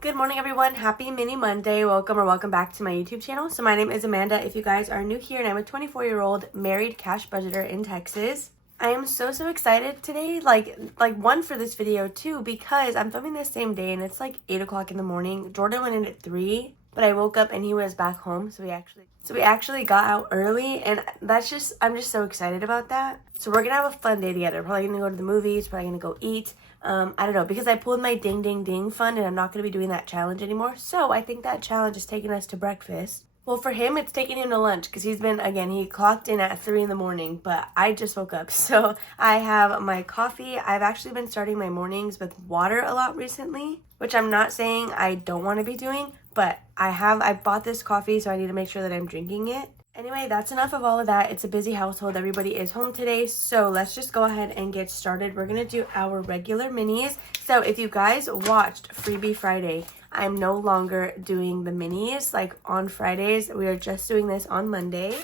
Good morning, everyone. Happy Mini Monday. Welcome back to my YouTube channel. So my name is Amanda if you guys are new here, and I'm a 24-year-old married cash budgeter in Texas. I am so excited today, like one for this video too, because I'm filming this same day and it's like 8 o'clock in the morning. Jordan went in at 3, but I woke up and he was back home, so we actually got out early, and I'm just so excited about that. So we're gonna have a fun day together. Probably gonna go to the movies, probably gonna go eat. I don't know, because I pulled my ding ding ding fund and I'm not going to be doing that challenge anymore. So I think that challenge is taking us to breakfast. Well, for him, it's taking him to lunch because he clocked in at 3 in the morning, but I just woke up. So I have my coffee. I've actually been starting my mornings with water a lot recently, which I'm not saying I don't want to be doing, but I bought this coffee, so I need to make sure that I'm drinking it. Anyway, that's enough of all of that. It's a busy household. Everybody is home today, so let's just go ahead and get started. We're going to do our regular minis. So if you guys watched Freebie Friday, I'm no longer doing the minis like on Fridays. We are just doing this on Monday.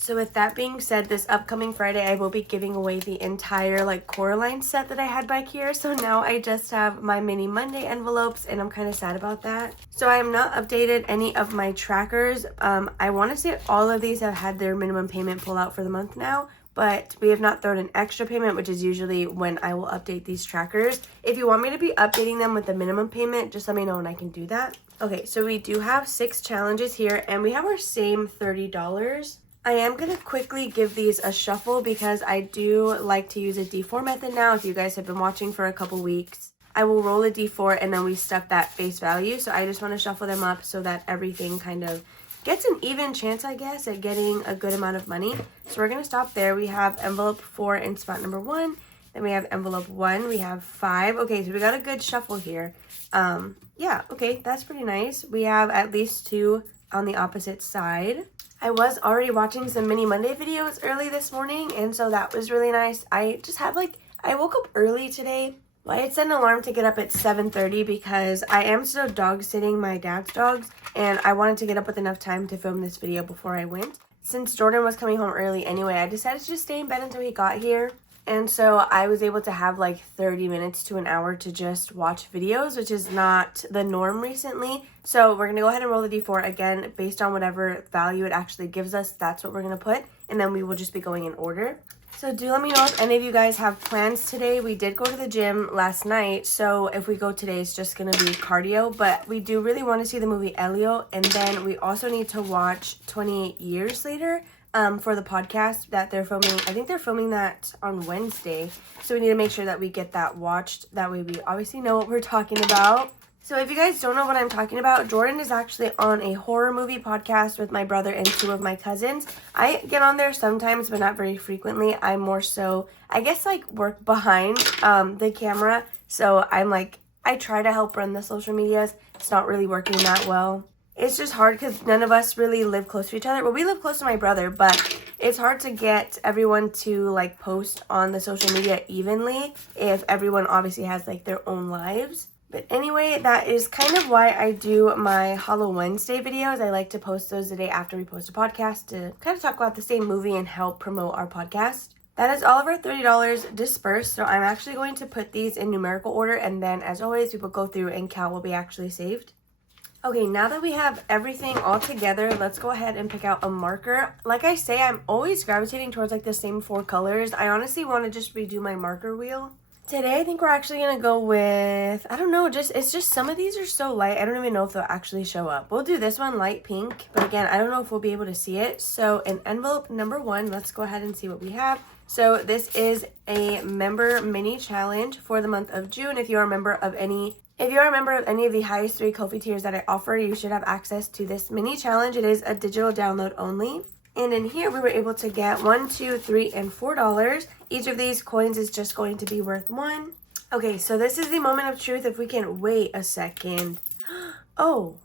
So with that being said, this upcoming Friday, I will be giving away the entire Coraline set that I had back here. So now I just have my mini Monday envelopes, and I'm kind of sad about that. So I have not updated any of my trackers. I want to say all of these have had their minimum payment pull out for the month now, but we have not thrown an extra payment, which is usually when I will update these trackers. If you want me to be updating them with the minimum payment, just let me know and I can do that. Okay, so we do have 6 challenges here, and we have our same $30. I am going to quickly give these a shuffle because I do like to use a D4 method now. If you guys have been watching for a couple weeks, I will roll a D4 and then we stuff that face value. So I just want to shuffle them up so that everything kind of gets an even chance, I guess, at getting a good amount of money. So we're going to stop there. We have envelope 4 in spot number 1. Then we have envelope 1. We have 5. Okay, so we got a good shuffle here. Yeah, okay, that's pretty nice. We have at least 2 on the opposite side. I was already watching some Mini Monday videos early this morning, and so that was really nice. I just had I woke up early today. Well, I had set an alarm to get up at 7:30 because I am still dog sitting my dad's dogs, and I wanted to get up with enough time to film this video before I went. Since Jordan was coming home early anyway, I decided to just stay in bed until he got here. And so I was able to have 30 minutes to an hour to just watch videos, which is not the norm recently. So we're going to go ahead and roll the D4 again based on whatever value it actually gives us. That's what we're going to put. And then we will just be going in order. So do let me know if any of you guys have plans today. We did go to the gym last night. So if we go today, it's just going to be cardio. But we do really want to see the movie Elio. And then we also need to watch 28 Years Later. For the podcast that they're filming. I think they're filming that on Wednesday. So we need to make sure that we get that watched. That way we obviously know what we're talking about. So if you guys don't know what I'm talking about, Jordan is actually on a horror movie podcast with my brother and 2 of my cousins. I get on there sometimes, but not very frequently. I'm more so, I guess, work behind the camera. So I try to help run the social medias. It's not really working that well. It's just hard because none of us really live close to each other. Well, we live close to my brother, but it's hard to get everyone to post on the social media evenly if everyone obviously has their own lives. But anyway, that is kind of why I do my Hollow Wednesday videos. I like to post those the day after we post a podcast to kind of talk about the same movie and help promote our podcast. That is all of our $30 dispersed. So I'm actually going to put these in numerical order, and then as always, we will go through and count what we actually saved. Okay, now that we have everything all together, let's go ahead and pick out a marker. Like I say, I'm always gravitating towards the same 4 colors. I honestly want to just redo my marker wheel. Today, I think we're actually going to go with, I don't know, it's just some of these are so light. I don't even know if they'll actually show up. We'll do this one light pink, but again, I don't know if we'll be able to see it. So in envelope number 1, let's go ahead and see what we have. So this is a member mini challenge for the month of June. If you're a member of any of the highest 3 Ko-fi tiers that I offer, you should have access to this mini challenge. It is a digital download only. And in here, we were able to get $1, $2, $3, and $4. Each of these coins is just going to be worth 1. Okay, so this is the moment of truth. If we can wait a second. Oh,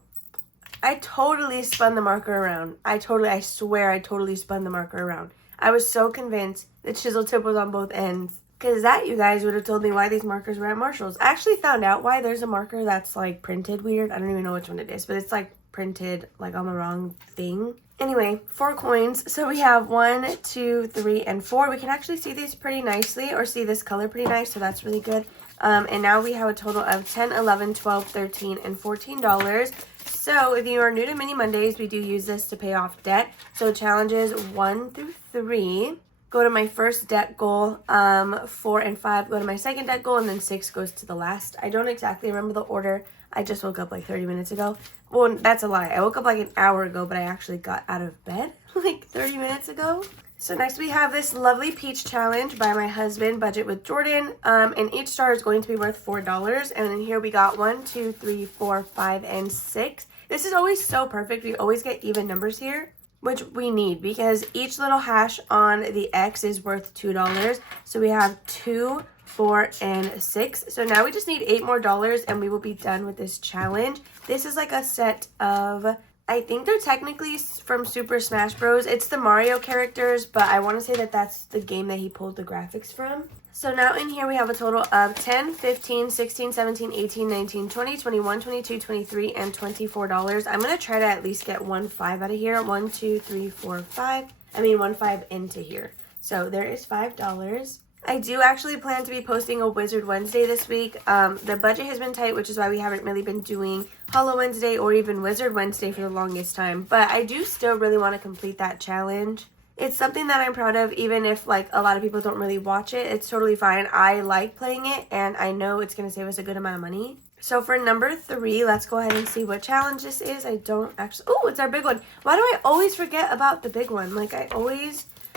I totally spun the marker around. I swear I totally spun the marker around. I was so convinced the chisel tip was on both ends. Because that, you guys, would have told me why these markers were at Marshall's. I actually found out why there's a marker that's printed weird. I don't even know which one it is, but it's printed on the wrong thing. Anyway, 4 coins. So we have 1, 2, 3, and 4. We can actually see these pretty nicely, or see this color pretty nice, so that's really good. And now we have a total of $10, $11, $12, $13, and $14. So if you are new to Mini Mondays, we do use this to pay off debt. So challenges 1 through 3 go to my first debt goal, 4 and 5 go to my second debt goal, and then 6 goes to the last. I don't exactly remember the order. I just woke up like 30 minutes ago. Well, that's a lie. I woke up like an hour ago, but I actually got out of bed like 30 minutes ago. So next we have this lovely peach challenge by my husband, Budget with Jordan. And each star is going to be worth $4. And then here we got 1, 2, 3, 4, 5, and 6. This is always so perfect. We always get even numbers here, which we need because each little hash on the X is worth $2. So we have 2, 4, and 6. So now we just need $8 more and we will be done with this challenge. This is like a set of, I think they're technically from Super Smash Bros. It's the Mario characters, but I want to say that that's the game that he pulled the graphics from. So now in here we have a total of 10, 15, 16, 17, 18, 19, 20, 21, 22, 23, and $24. I'm going to try to at least get 1 5 out of here. 1, 2, 3, 4, 5. I mean 1 5 into here. So there is $5. I do actually plan to be posting a Wizard Wednesday this week. The budget has been tight, which is why we haven't really been doing Hollow Wednesday or even Wizard Wednesday for the longest time. But I do still really want to complete that challenge. It's something that I'm proud of, even if like a lot of people don't really watch it. It's totally fine. I like playing it, and I know it's going to save us a good amount of money. So for number 3, let's go ahead and see what challenge this is. I don't actually... Oh, it's our big one. Why do I always forget about the big one? Like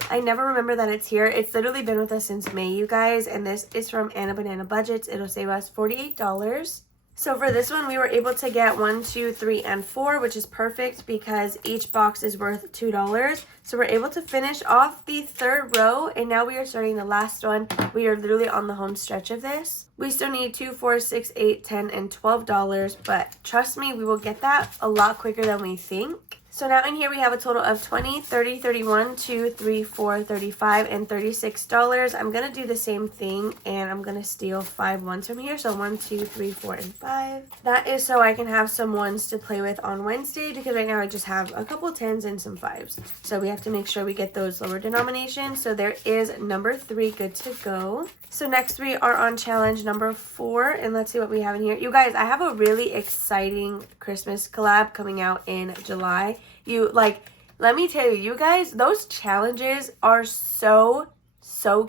I never remember that it's here. It's literally been with us since May, you guys. And this is from Anna Banana Budgets. It'll save us $48. So for this one, we were able to get 1, 2, 3, and 4, which is perfect because each box is worth $2. So we're able to finish off the 3rd row. And now we are starting the last one. We are literally on the home stretch of this. We still need 2, 4, 6, 8, 10, and $12. But trust me, we will get that a lot quicker than we think. So now in here we have a total of 20, 30, 31, 2, 3, 4, 35, and $36. I'm going to do the same thing, and I'm going to steal 5 ones from here. So 1, 2, 3, 4, and 5. That is so I can have some ones to play with on Wednesday, because right now I just have a couple 10s and some 5s. So we have to make sure we get those lower denominations. So there is number 3 good to go. So next we are on challenge number 4, and let's see what we have in here. You guys, I have a really exciting Christmas collab coming out in July. Let me tell you, you guys, those challenges are so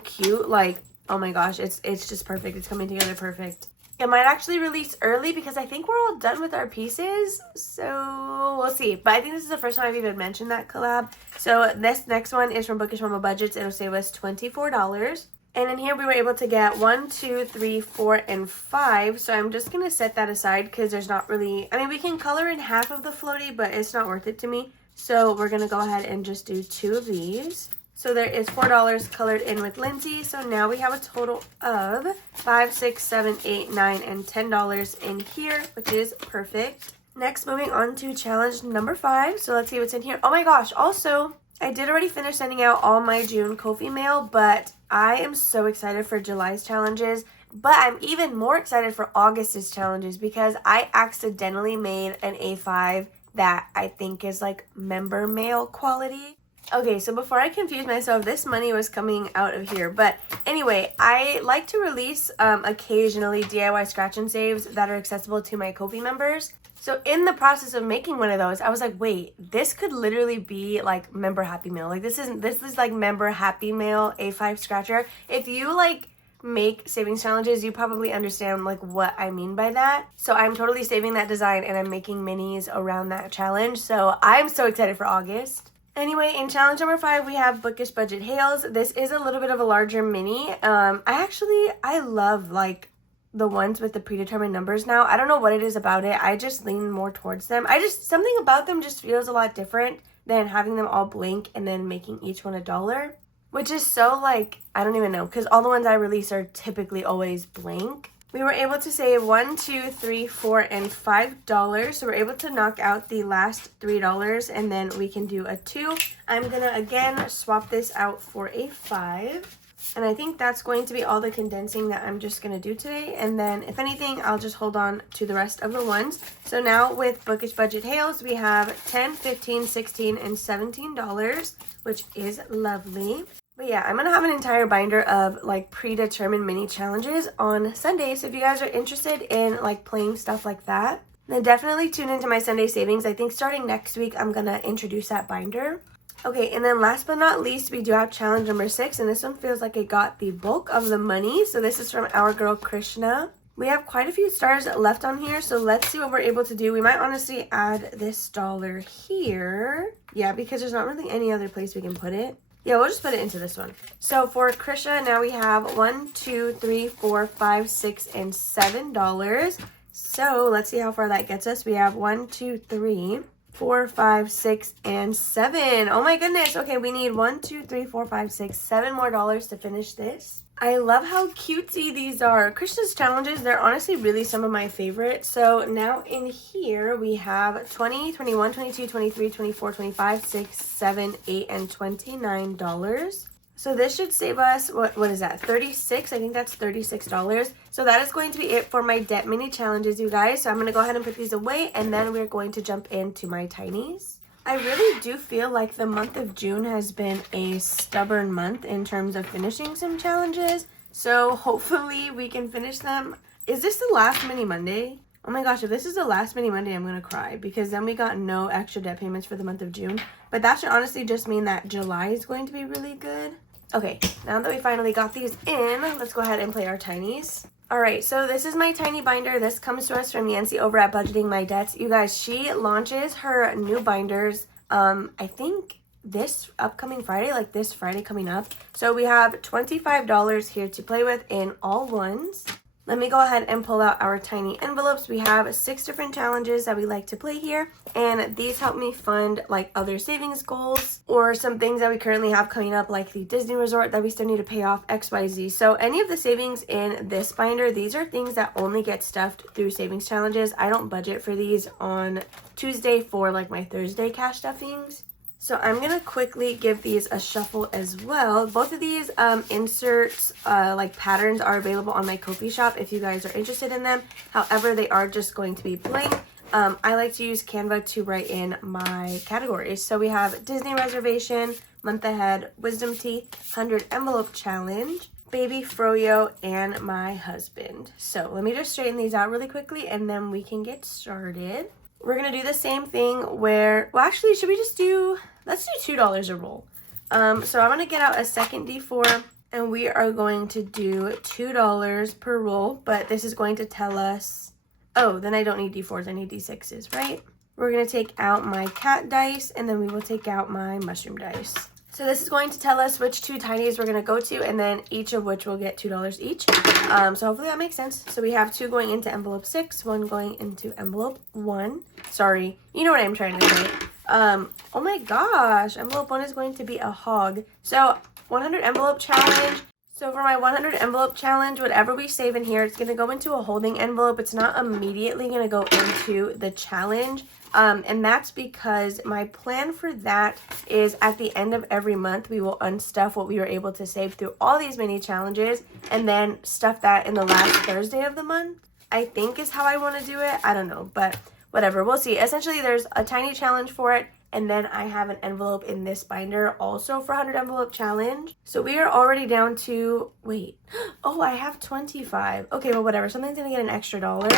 cute. Like, oh my gosh, it's just perfect. It's coming together perfect. It might actually release early because I think we're all done with our pieces. So we'll see. But I think this is the first time I've even mentioned that collab. So this next one is from Bookish Mama Budgets. It'll save us $24. And in here we were able to get 1, 2, 3, 4, and 5. So I'm just going to set that aside because there's not really... I mean, we can color in half of the floaty, but it's not worth it to me. So we're going to go ahead and just do 2 of these. So there is $4 colored in with Lindsay. So now we have a total of $5, $6, $7, $8, $9, and $10 in here, which is perfect. Next, moving on to challenge number 5. So let's see what's in here. Oh my gosh. Also, I did already finish sending out all my June Ko-fi mail, but I am so excited for July's challenges. But I'm even more excited for August's challenges because I accidentally made an A5 that I think is like member mail quality. Okay, so before I confuse myself, this money was coming out of here. But anyway, I like to release occasionally DIY scratch and saves that are accessible to my Ko-fi members. So in the process of making one of those, I was like, wait, this could literally be like member happy mail. Like this is like member happy mail A5 scratcher. If you like make savings challenges, you probably understand like what I mean by that. So I'm totally saving that design and I'm making minis around that challenge. So I'm so excited for August. Anyway, in challenge number 5, we have Bookish Budget Hails. This is a little bit of a larger mini. I love like the ones with the predetermined numbers now. I don't know what it is about it. I just lean more towards them. Something about them just feels a lot different than having them all blank and then making each one $1. Which is so like, I don't even know, because all the ones I release are typically always blank. We were able to save $1, 2, 3, 4, and $5. So we're able to knock out the last $3 and then we can do a 2. I'm gonna again swap this out for a 5. And I think that's going to be all the condensing that I'm just going to do today. And then if anything, I'll just hold on to the rest of the ones. So now with Bookish Budget Hails, we have $10, $15, $16, and $17, which is lovely. But yeah, I'm gonna have an entire binder of like predetermined mini challenges on Sunday. So if you guys are interested in like playing stuff like that, then definitely tune into my Sunday savings. I think starting next week, I'm gonna introduce that binder. Okay, and then last but not least, we do have challenge number 6, and this one feels like it got the bulk of the money. So this is from our girl Krishna. We have quite a few stars left on here, so let's see what we're able to do. We might honestly add this dollar here. Yeah, because there's not really any other place we can put it. Yeah, we'll just put it into this one. So for Krishna, now we have $1, $2, $3, $4, $5, $6, and $7. So let's see how far that gets us. We have 1, 2, 3, 4, 5, 6, and 7. Oh my goodness. Okay, we need 1, 2, 3, 4, 5, 6, 7 more dollars to finish this. I love how cutesy these are. Krishna's challenges, they're honestly really some of my favorites. So now in here we have 20, 21, 22, 23, 24, 25, 6, 7, 8, and $29. So this should save us, what is that, 36? I think that's $36. So that is going to be it for my debt mini challenges, you guys. So I'm going to go ahead and put these away, and then we're going to jump into my tinies. I really do feel like the month of June has been a stubborn month in terms of finishing some challenges. So hopefully we can finish them. Is this the last mini Monday? Oh my gosh, if this is the last mini Monday, I'm going to cry because then we got no extra debt payments for the month of June. But that should honestly just mean that July is going to be really good. Okay, now that we finally got these in, let's go ahead and play our tinies. Alright, so this is my tiny binder. This comes to us from Yancy over at Budgeting My Debts. You guys, she launches her new binders, I think this upcoming Friday, like this Friday coming up. So we have $25 here to play with in all ones. Let me go ahead and pull out our tiny envelopes. We have 6 different challenges that we like to play here, and these help me fund like other savings goals or some things that we currently have coming up, like the Disney resort that we still need to pay off, XYZ. So any of the savings in this binder, these are things that only get stuffed through savings challenges. I don't budget for these on Tuesday for like my Thursday cash stuffings. So I'm going to quickly give these a shuffle as well. Both of these inserts, like patterns, are available on my Ko-fi shop if you guys are interested in them. However, they are just going to be blank. I like to use Canva to write in my categories. So we have Disney reservation, month ahead, wisdom teeth, 100 envelope challenge, baby froyo, and my husband. So let me just straighten these out really quickly and then we can get started. We're going to do the same thing where, well, actually, should we just do, let's do $2 a roll. So I'm going to get out a second D4, and we are going to do $2 per roll, but this is going to tell us, oh, then I don't need D4s, I need D6s, right? We're going to take out my cat dice, and then we will take out my mushroom dice. So this is going to tell us which 2 tinies we're going to go to, and then each of which will get $2 each. So hopefully that makes sense. So we have 2 going into envelope 6, 1 going into envelope 1. Sorry, you know what I'm trying to say. Oh my gosh, envelope 1 is going to be a hog. So 100 envelope challenge. So for my 100 envelope challenge, whatever we save in here, it's going to go into a holding envelope. It's not immediately going to go into the challenge. And that's because my plan for that is at the end of every month, we will unstuff what we were able to save through all these mini challenges and then stuff that in the last Thursday of the month, I think is how I want to do it. I don't know, but whatever. We'll see. Essentially, there's a tiny challenge for it. And then I have an envelope in this binder also for 100 envelope challenge. So we are already down to, wait, oh, I have 25. Okay, well, whatever. Something's going to get an extra dollar.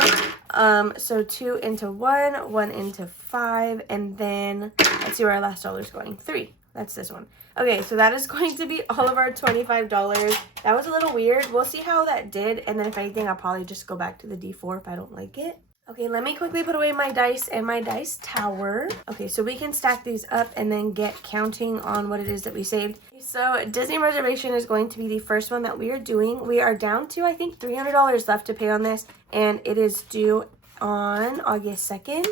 So 2 into 1, 1 into 5, and then let's see where our last dollar is going. 3. That's this one. Okay, so that is going to be all of our $25. That was a little weird. We'll see how that did. And then if anything, I'll probably just go back to the D4 if I don't like it. Okay, let me quickly put away my dice and my dice tower. Okay, so we can stack these up and then get counting on what it is that we saved. So Disney reservation is going to be the first one that we are doing. We are down to, I think, $300 left to pay on this, and it is due on August 2nd.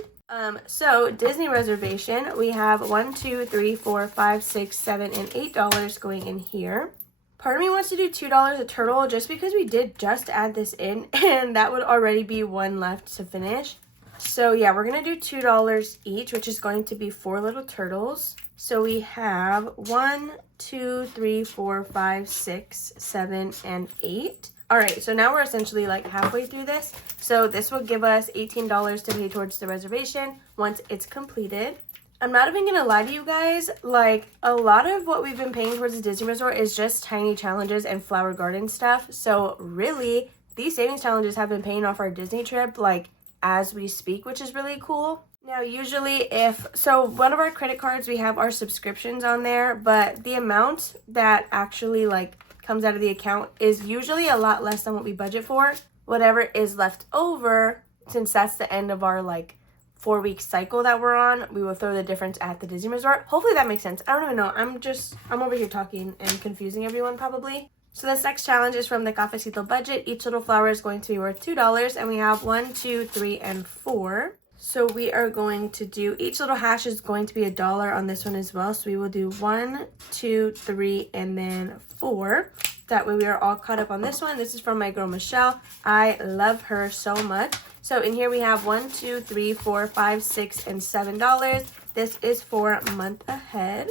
So Disney reservation, we have 1, 2, 3, 4, 5, 6, 7, and $8 going in here. Part of me wants to do $2 a turtle just because we did just add this in and that would already be 1 left to finish. So yeah, we're going to do $2 each, which is going to be 4 little turtles. So we have 1, 2, 3, 4, 5, 6, 7, and 8. All right, so now we're essentially like halfway through this. So this will give us $18 to pay towards the reservation once it's completed. I'm not even gonna lie to you guys, like a lot of what we've been paying towards the Disney Resort is just tiny challenges and flower garden stuff. So really, these savings challenges have been paying off our Disney trip like as we speak, which is really cool. Now, usually one of our credit cards, we have our subscriptions on there, but the amount that actually like comes out of the account is usually a lot less than what we budget for. Whatever is left over, since that's the end of our like 4-week cycle that we're on, we will throw the difference at the Disney Resort. Hopefully that makes sense. I don't even know. I'm over here talking and confusing everyone probably. So this next challenge is from the Cafecito budget. Each little flower is going to be worth $2, and we have 1, 2, 3, and 4. So we are going to do, each little hash is going to be $1 on this one as well. So we will do 1, 2, 3, and then 4. That way we are all caught up on this one. This is from my girl Michelle. I love her so much. So in here we have 1, 2, 3, 4, 5, 6, and $7. This is for month ahead.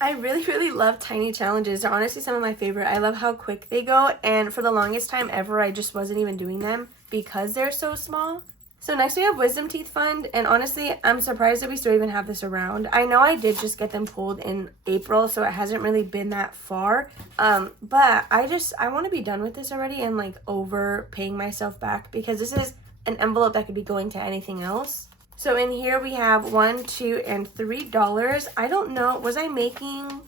I really love tiny challenges. They're honestly some of my favorite. I love how quick they go, and for the longest time ever I just wasn't even doing them because they're so small. So next we have Wisdom Teeth Fund, and honestly I'm surprised that we still even have this around. I know I did just get them pulled in April, so it hasn't really been that far, but I want to be done with this already and like overpaying myself back, because this is an envelope that could be going to anything else. So in here we have $1, $2, and $3. I don't know, was I making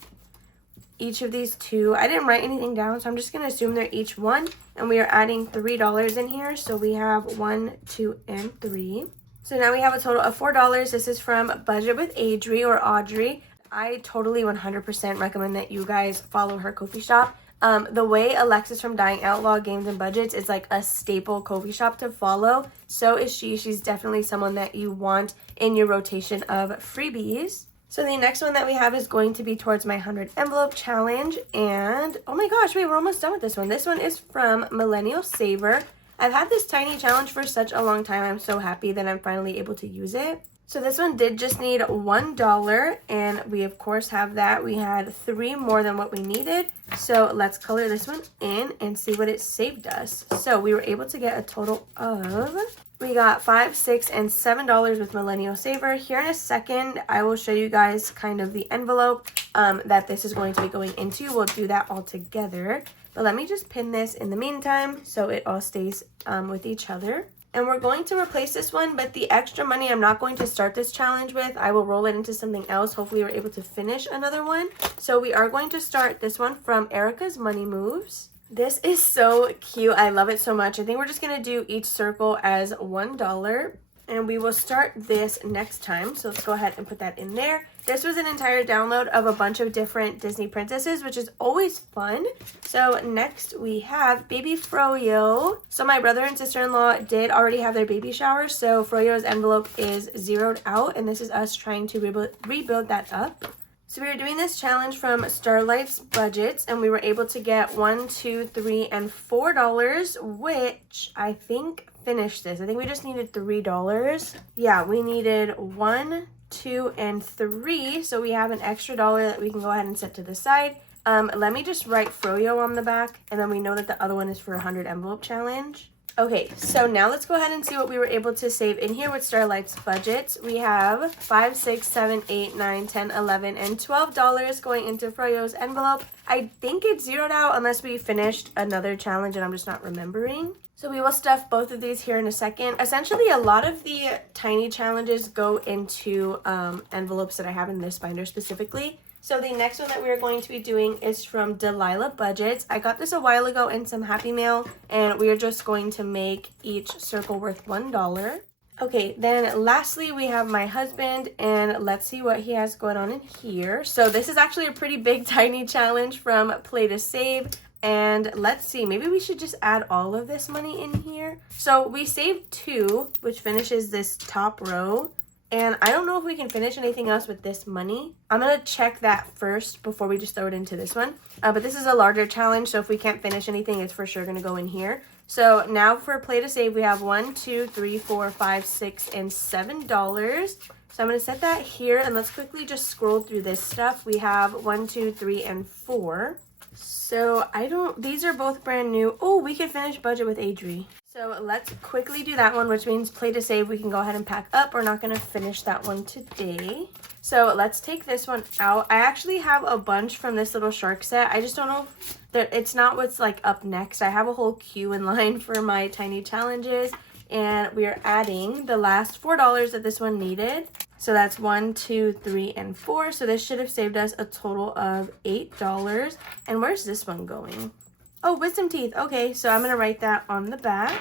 each of these two? I didn't write anything down, so I'm just gonna assume they're each one, and we are adding $3 in here. So we have 1, 2, and 3. So now we have a total of $4. This is from Budget with Adri or Audrey. I totally 100% recommend that you guys follow her coffee shop. The way Alexis from Dying Outlaw Games and Budgets is like a staple coffee shop to follow. So is she. She's definitely someone that you want in your rotation of freebies. So the next one that we have is going to be towards my 100 envelope challenge. And oh my gosh, wait, we're almost done with this one. This one is from Millennial Saver. I've had this tiny challenge for such a long time. I'm so happy that I'm finally able to use it. So this one did just need $1, and we of course have that. We had 3 more than what we needed. So let's color this one in and see what it saved us. So we were able to get a total of, we got $5, $6, and $7 with Millennial Saver. Here in a second, I will show you guys kind of the envelope that this is going to be going into. We'll do that all together. But let me just pin this in the meantime so it all stays with each other. And we're going to replace this one, but the extra money I'm not going to start this challenge with. I will roll it into something else. Hopefully we're able to finish another one. So we are going to start this one from Erica's Money Moves. This is so cute. I love it so much. I think we're just going to do each circle as $1. And we will start this next time. So let's go ahead and put that in there. This was an entire download of a bunch of different Disney princesses, which is always fun. So next we have Baby Froyo. So my brother and sister-in-law did already have their baby shower. So Froyo's envelope is zeroed out, and this is us trying to rebuild that up. So we were doing this challenge from Starlight's Budgets, and we were able to get 1, 2, 3, and $4, which I think finished this. I think we just needed $3. Yeah, we needed 1, 2, and 3. So we have an extra $1 that we can go ahead and set to the side. Let me just write Froyo on the back, and then we know that the other one is for 100 envelope challenge. Okay, so now let's go ahead and see what we were able to save in here with Starlight's Budgets. We have 5, 6, 7, 8, 9, 10, 11, and $12 going into Froyo's envelope. I think it's zeroed out unless we finished another challenge and I'm just not remembering. So we will stuff both of these here in a second. Essentially, a lot of the tiny challenges go into envelopes that I have in this binder specifically. So the next one that we're going to be doing is from Delilah Budgets. I got this a while ago in some Happy Mail, and we are just going to make each circle worth $1. Okay, then lastly we have my husband, and let's see what he has going on in here. So this is actually a pretty big tiny challenge from Play to Save. And let's see, maybe we should just add all of this money in here. So we saved 2, which finishes this top row. And I don't know if we can finish anything else with this money. I'm going to check that first before we just throw it into this one. But this is a larger challenge, so if we can't finish anything, it's for sure going to go in here. So now for Play to Save, we have 1, 2, 3, 4, 5, 6, and $7. So I'm going to set that here, and let's quickly just scroll through this stuff. We have 1, 2, 3, and 4. So these are both brand new. Oh, we could finish Budget with Adri. So let's quickly do that one, which means play to save. We can go ahead and pack up. We're not going to finish that one today. So let's take this one out. I actually have a bunch from this little shark set. I just don't know if it's not what's like up next. I have a whole queue in line for my tiny challenges, and we are adding the last $4 that this one needed. So that's 1, 2, 3, and 4. So this should have saved us a total of $8. And where's this one going? Oh, wisdom teeth. Okay, so I'm going to write that on the back.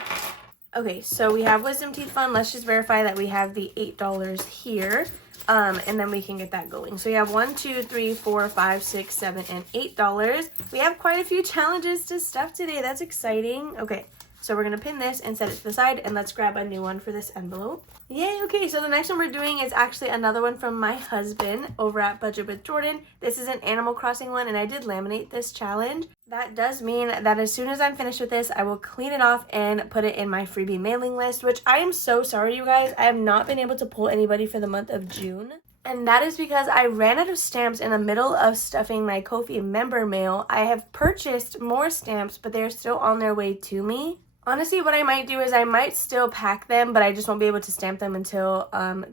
Okay, so we have wisdom teeth fund. Let's just verify that we have the $8 here. And then we can get that going. So we have 1, 2, 3, 4, 5, 6, 7, and $8. We have quite a few challenges to stuff today. That's exciting. Okay, so we're going to pin this and set it to the side, and let's grab a new one for this envelope. Yay, okay, so the next one we're doing is actually another one from my husband over at Budget with Jordan. This is an Animal Crossing one, and I did laminate this challenge. That does mean that as soon as I'm finished with this, I will clean it off and put it in my freebie mailing list, which I am so sorry, you guys. I have not been able to pull anybody for the month of June. And that is because I ran out of stamps in the middle of stuffing my Ko-fi member mail. I have purchased more stamps, but they're still on their way to me. Honestly, what I might do is I might still pack them, but I just won't be able to stamp them until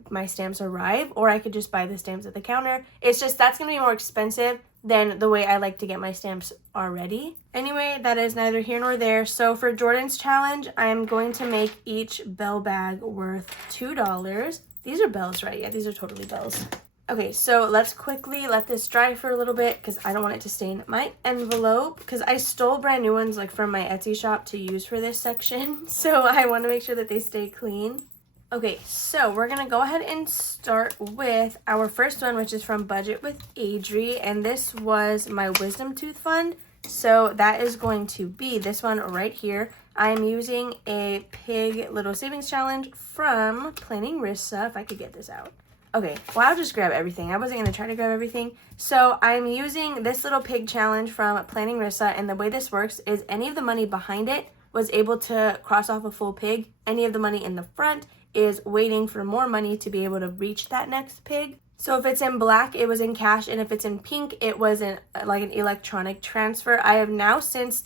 my stamps arrive, or I could just buy the stamps at the counter. It's just that's going to be more expensive than the way I like to get my stamps already. Anyway, that is neither here nor there. So for Jordan's challenge, I'm going to make each bell bag worth $2. These are bells, right? Yeah, these are totally bells. Okay, so let's quickly let this dry for a little bit because I don't want it to stain my envelope, because I stole brand new ones like from my Etsy shop to use for this section. So I want to make sure that they stay clean. Okay, so we're going to go ahead and start with our first one, which is from Budget with Adri, and this was my wisdom tooth fund. So that is going to be this one right here. I'm using a pig little savings challenge from Planning Rissa, if I could get this out. Okay, well, I'll just grab everything. I wasn't going to try to grab everything. So I'm using this little pig challenge from Planning Rissa, and the way this works is any of the money behind it was able to cross off a full pig. Any of the money in the front is waiting for more money to be able to reach that next pig. So if it's in black, it was in cash, and if it's in pink, it was like an electronic transfer. I have now since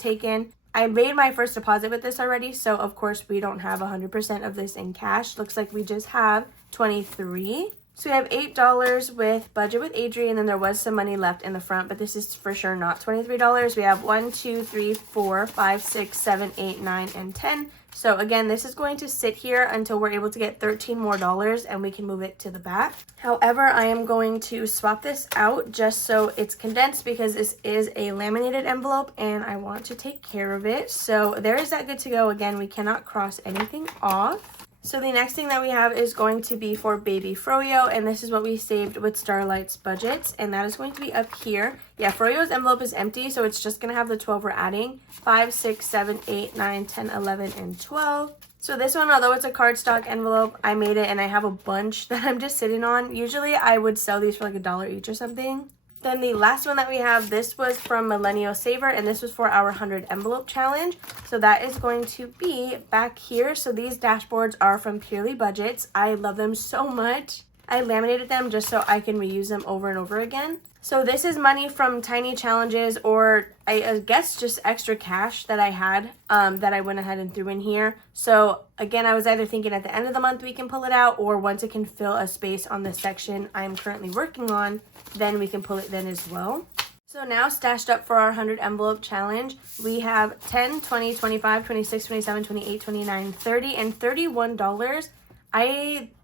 I made my first deposit with this already, so of course we don't have 100% of this in cash. Looks like we just have 23. So we have $8 with Budget with Adri, and then there was some money left in the front, but this is for sure not $23. We have 1, 2, 3, 4, 5, 6, 7, 8, 9, and 10. So again, this is going to sit here until we're able to get $13 more, and we can move it to the back. However, I am going to swap this out just so it's condensed, because this is a laminated envelope and I want to take care of it. So there is that good to go. Again, we cannot cross anything off. So the next thing that we have is going to be for Baby Froyo, and this is what we saved with Starlight's budgets, and that is going to be up here. Yeah, Froyo's envelope is empty, so it's just going to have the 12 we're adding. 5, 6, 7, 8, 9, 10, 11, and 12. So this one, although it's a cardstock envelope, I made it, and I have a bunch that I'm just sitting on. Usually I would sell these for like $1 each or something. Then the last one that we have, this was from Millennial Saver, and this was for our 100 envelope challenge. So that is going to be back here. So these dashboards are from Purely Budgets. I love them so much. I laminated them just so I can reuse them over and over again. So this is money from tiny challenges, or I guess just extra cash that I had that I went ahead and threw in here. So again, I was either thinking at the end of the month we can pull it out, or once it can fill a space on the section I'm currently working on, then we can pull it then as well. So now stashed up for our 100 envelope challenge, we have 10, 20, 25, 26, 27, 28, 29, 30, and $31.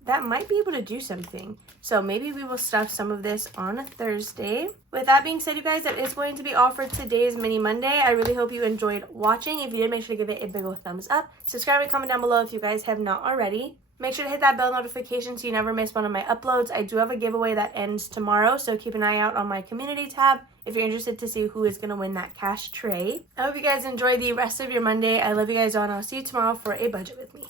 That might be able to do something. So maybe we will stuff some of this on Thursday. With that being said, you guys, that is going to be all for today's Mini Monday. I really hope you enjoyed watching. If you did, make sure to give it a big old thumbs up. Subscribe and comment down below if you guys have not already. Make sure to hit that bell notification so you never miss one of my uploads. I do have a giveaway that ends tomorrow, so keep an eye out on my community tab if you're interested to see who is going to win that cash tray. I hope you guys enjoy the rest of your Monday. I love you guys all, and I'll see you tomorrow for a Budget with Me.